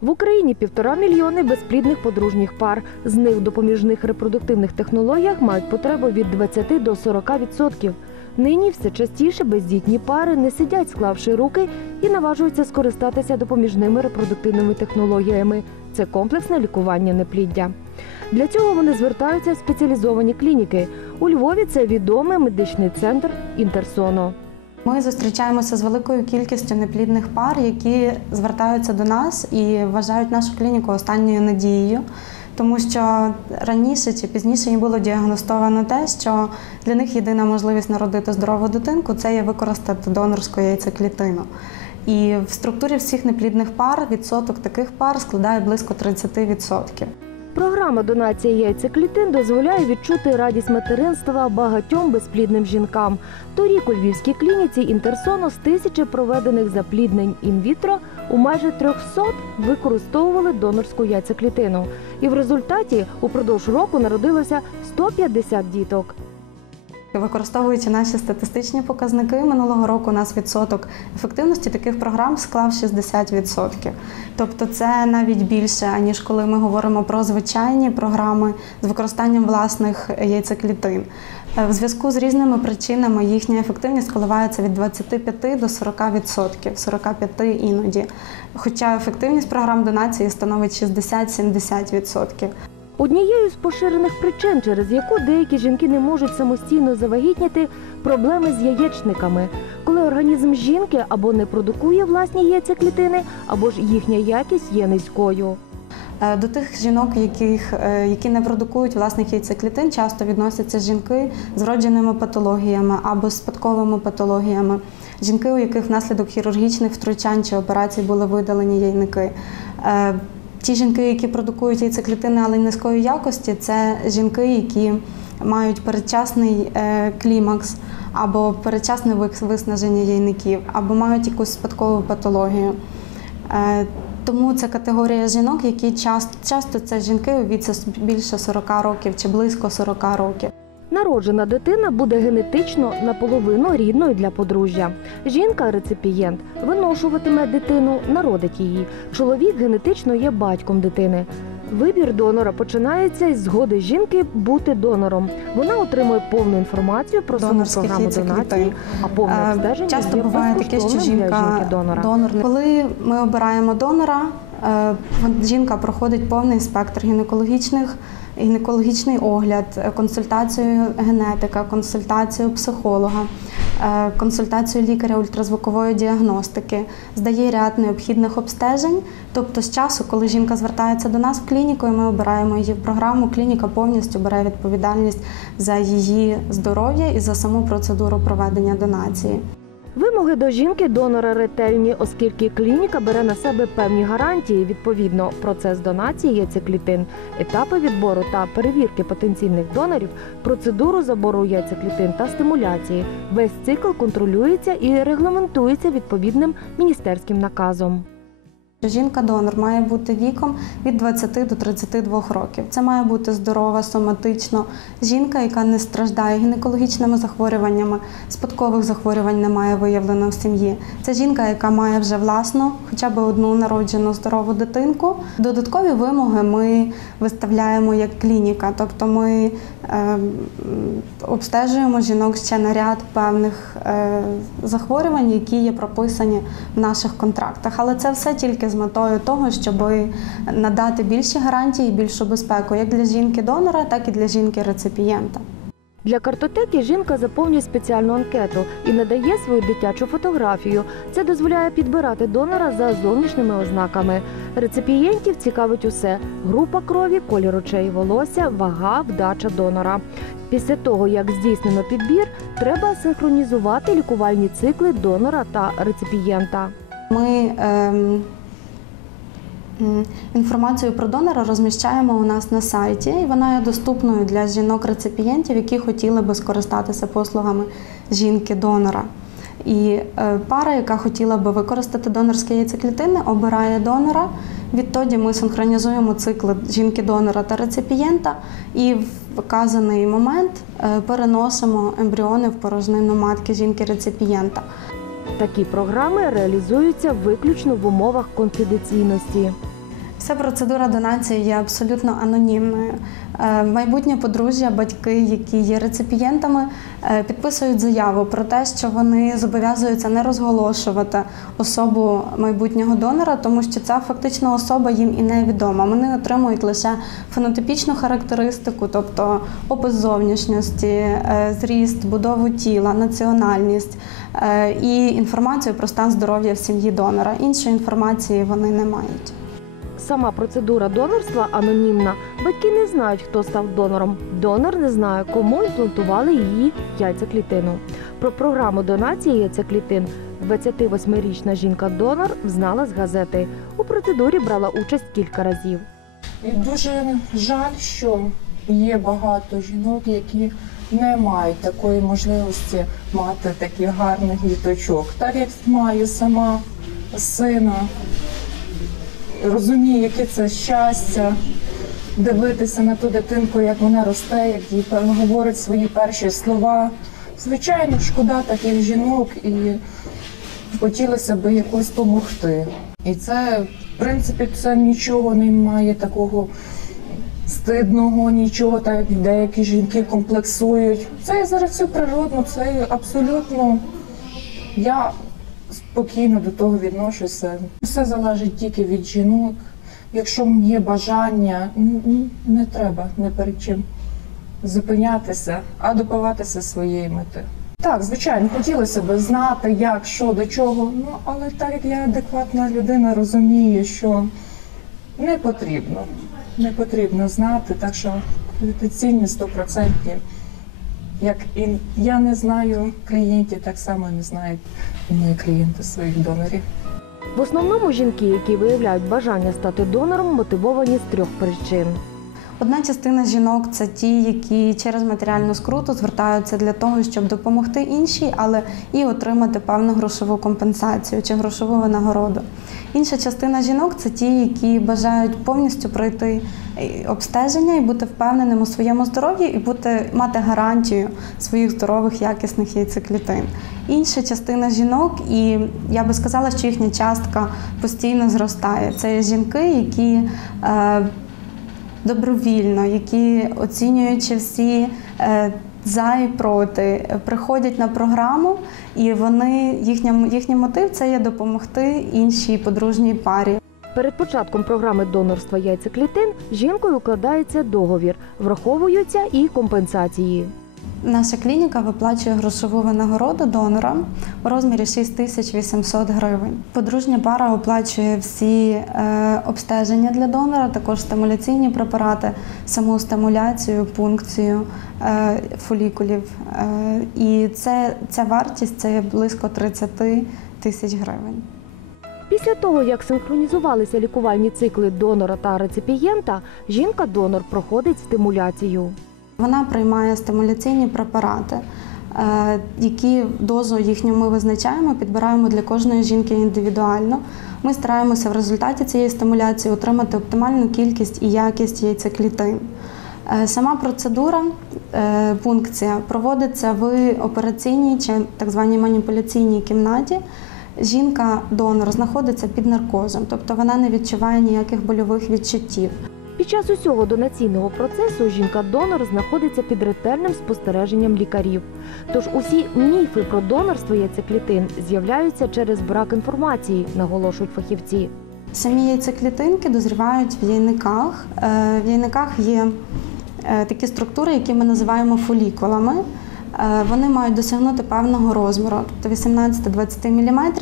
В Україні півтора мільйони безплідних подружніх пар. З них в допоміжних репродуктивних технологіях мають потребу від 20 до 40 відсотків. Нині все частіше бездітні пари не сидять, склавши руки, і наважуються скористатися допоміжними репродуктивними технологіями. Це комплексне лікування непліддя. Для цього вони звертаються в спеціалізовані клініки. У Львові це відомий медичний центр Інтерсоно. Ми зустрічаємося з великою кількістю неплідних пар, які звертаються до нас і вважають нашу клініку останньою надією, тому що раніше чи пізніше їм було діагностовано те, що для них єдина можливість народити здорову дитинку це є використати донорську яйцеклітину. І в структурі всіх неплідних пар відсоток таких пар складає близько 30%. Програма донації яйцеклітин дозволяє відчути радість материнства багатьом безплідним жінкам. Торік у львівській клініці Інтерсоно з тисячі проведених запліднень інвітро у майже 300 використовували донорську яйцеклітину. І в результаті упродовж року народилося 150 діток. Використовуючи наші статистичні показники, минулого року у нас відсоток ефективності таких програм склав 60%. Тобто це навіть більше, аніж коли ми говоримо про звичайні програми з використанням власних яйцеклітин. Е, В зв'язку з різними причинами їхня ефективність коливається від 25 до 40%, 45 іноді. Хоча ефективність програм донації становить 60-70%. Однією з поширених причин, через яку деякі жінки не можуть самостійно завагітніти, проблеми з яєчниками, коли організм жінки або не продукує власні яйцеклітини, або ж їхня якість є низькою. Е, До тих жінок, е, які не продукують власних яйцеклітин, часто відносяться жінки з вродженими патологіями або з спадковими патологіями, жінки, у яких внаслідок хірургічних втручань чи операцій були видалені яйники. Ті жінки, які продукують яйцеклітини, але низької якості, це жінки, які мають передчасний е, клімакс або передчасне виснаження яйників, або мають якусь спадкову патологію. Е, Тому це категорія жінок, які часто, часто це жінки у віці більше 40 років чи близько 40 років. Народжена дитина буде генетично наполовину рідною для подружжя. Жінка реципієнт виношуватиме дитину, народить її. Чоловік генетично є батьком дитини. Вибір донора починається із згоди жінки бути донором. Вона отримує повну інформацію про саму програму донації, а повне Е, обстеження Часто є буває таке, що жінка жінки донора. донор. Коли ми обираємо донора, е, жінка проходить повний спектр гінекологічних. Гінекологічний огляд, е, консультацію генетика, консультацію психолога, е, консультацію лікаря ультразвукової діагностики, здає ряд необхідних обстежень. Тобто, з часу, коли жінка звертається до нас в клініку, і ми обираємо її в програму, клініка повністю бере відповідальність за її здоров'я і за саму процедуру проведення донації. Вимоги до жінки донора ретельні, оскільки клініка бере на себе певні гарантії. Відповідно, процес донації яйцеклітин, етапи відбору та перевірки потенційних донорів, процедуру забору яйцеклітин та стимуляції. Весь цикл контролюється і регламентується відповідним міністерським наказом. Жінка-донор має бути віком від 20 до 32 років. Це має бути здорова, соматично жінка, яка не страждає гінекологічними захворюваннями, спадкових захворювань немає виявлено в сім'ї. Це жінка, яка має вже власну, хоча б одну народжену здорову дитинку. Додаткові вимоги ми виставляємо як клініка, тобто ми е, обстежуємо жінок ще на ряд певних е, захворювань, які є прописані в наших контрактах. Але це все тільки з метою того, щоб надати більші гарантії і більшу безпеку як для жінки-донора, так і для жінки-реципієнта. Для картотеки жінка заповнює спеціальну анкету і надає свою дитячу фотографію. Це дозволяє підбирати донора за зовнішніми ознаками. Реципієнтів цікавить усе: група крові, колір очей, волосся, вага, вдача донора. Після того, як здійснено підбір, треба синхронізувати лікувальні цикли донора та реципієнта. Ми ем, інформацію про донора розміщаємо у нас на сайті, і вона є доступною для жінок-реципієнтів, які хотіли би скористатися послугами жінки-донора. І е, пара, яка хотіла би використати донорські яйцеклітини, обирає донора. Відтоді ми синхронізуємо цикли жінки-донора та реципієнта, і в вказаний момент е, переносимо ембріони в порожнину матки жінки-реципієнта. Такі програми реалізуються виключно в умовах конфіденційності. Вся процедура донації є абсолютно анонімною. Е, Майбутнє подружжя, батьки, які є реципієнтами, е, підписують заяву про те, що вони зобов'язуються не розголошувати особу майбутнього донора, тому що ця фактично особа їм і невідома. Вони отримують лише фенотипічну характеристику, тобто опис зовнішності, е, зріст, будову тіла, національність і інформацію про стан здоров'я в сім'ї донора. Іншої інформації вони не мають. Сама процедура донорства анонімна. Батьки не знають, хто став донором. Донор не знає, кому імплантували її яйцеклітину. Про програму донації яйцеклітин 28-річна жінка-донор знала з газети. У процедурі брала участь кілька разів. І дуже жаль, що є багато жінок, які не мають такої можливості мати таких гарних діточок. Так як маю сама сина, розумію, яке це щастя дивитися на ту дитинку, як вона росте, як їй говорить свої перші слова. Звичайно, шкода таких жінок і хотілося б якось допомогти. І це, в принципі, це нічого не має такого стидного, нічого, так як деякі жінки комплексують. Це зараз все природно, це абсолютно. Я спокійно до того відношуся. Все залежить тільки від жінок. Якщо є бажання, не треба не перед чим зупинятися, а добиватися своєї мети. Так, звичайно, хотілося б знати, як, що, до чого. Ну, але так як я адекватна людина, розумію, що не потрібно. Не потрібно знати, так що кваліфікаційні 100%. Як і я не знаю клієнтів, так само не знають мої клієнти своїх донорів. В основному жінки, які виявляють бажання стати донором, мотивовані з трьох причин. Одна частина жінок це ті, які через матеріальну скруту звертаються для того, щоб допомогти іншій, але і отримати певну грошову компенсацію чи грошову винагороду. Інша частина жінок це ті, які бажають повністю пройти е, обстеження і бути впевненим у своєму здоров'ї, і бути мати гарантію своїх здорових якісних яйцеклітин. Інша частина жінок, і я би сказала, що їхня частка постійно зростає. Це жінки, які е, добровільно, які оцінюючи всі е, за і проти, е, приходять на програму, і вони їхня, їхній мотив це є допомогти іншій подружній парі. Перед початком програми донорства яйцеклітин жінкою укладається договір, враховуються і компенсації. Наша клініка виплачує грошову винагороду донорам у розмірі 6800 гривень. Подружня пара оплачує всі е, обстеження для донора, також стимуляційні препарати, саму стимуляцію, пункцію е, фолікулів. Е, і це, ця вартість це близько 30 тисяч гривень. Після того, як синхронізувалися лікувальні цикли донора та реципієнта, жінка-донор проходить стимуляцію. Вона приймає стимуляційні препарати, е, які дозу їхню ми визначаємо, підбираємо для кожної жінки індивідуально. Ми стараємося в результаті цієї стимуляції отримати оптимальну кількість і якість яйцеклітин. Е, Сама процедура, е, пункція проводиться в операційній чи так званій маніпуляційній кімнаті. Жінка-донор знаходиться під наркозом, тобто вона не відчуває ніяких больових відчуттів. Під час усього донаційного процесу жінка-донор знаходиться під ретельним спостереженням лікарів. Тож усі міфи про донорство яйцеклітин з'являються через брак інформації, наголошують фахівці. Самі яйцеклітинки дозрівають в яйниках. Е, В яйниках є е, такі структури, які ми називаємо фолікулами. Е, Вони мають досягнути певного розміру, тобто 18-20 мм,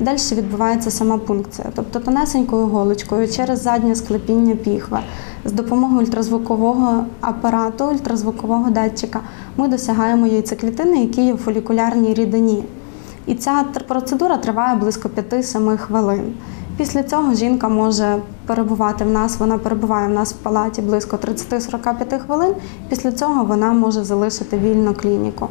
і далі відбувається сама пункція. Тобто тонесенькою голочкою через заднє склепіння піхви з допомогою ультразвукового апарату, ультразвукового датчика ми досягаємо яйцеклітини, які є в фолікулярній рідині. І ця процедура триває близько 5-7 хвилин. Після цього жінка може перебувати в нас, вона перебуває в нас в палаті близько 30-45 хвилин. Після цього вона може залишити вільно клініку.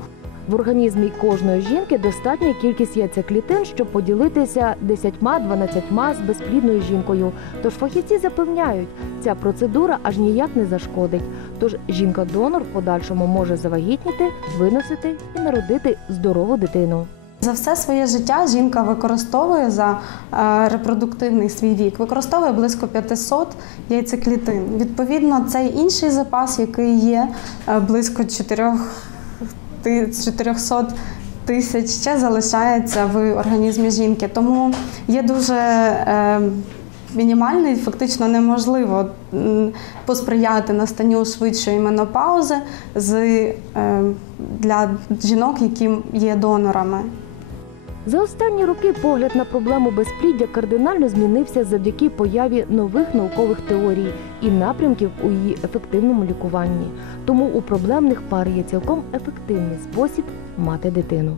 В організмі кожної жінки достатня кількість яйцеклітин, щоб поділитися 10-12 з безплідною жінкою. Тож фахівці запевняють, ця процедура аж ніяк не зашкодить. Тож жінка-донор в подальшому може завагітніти, виносити і народити здорову дитину. За все своє життя жінка використовує за е, репродуктивний свій вік, використовує близько 500 яйцеклітин. Відповідно, цей інший запас, який є е, близько 4 ти- 400 тисяч, ще залишається в організмі жінки. Тому є дуже е, мінімальний, фактично неможливо посприяти настанню швидшої менопаузи з, для жінок, які є донорами. За останні роки погляд на проблему безпліддя кардинально змінився завдяки появі нових наукових теорій і напрямків у її ефективному лікуванні. Тому у проблемних пар є цілком ефективний спосіб мати дитину.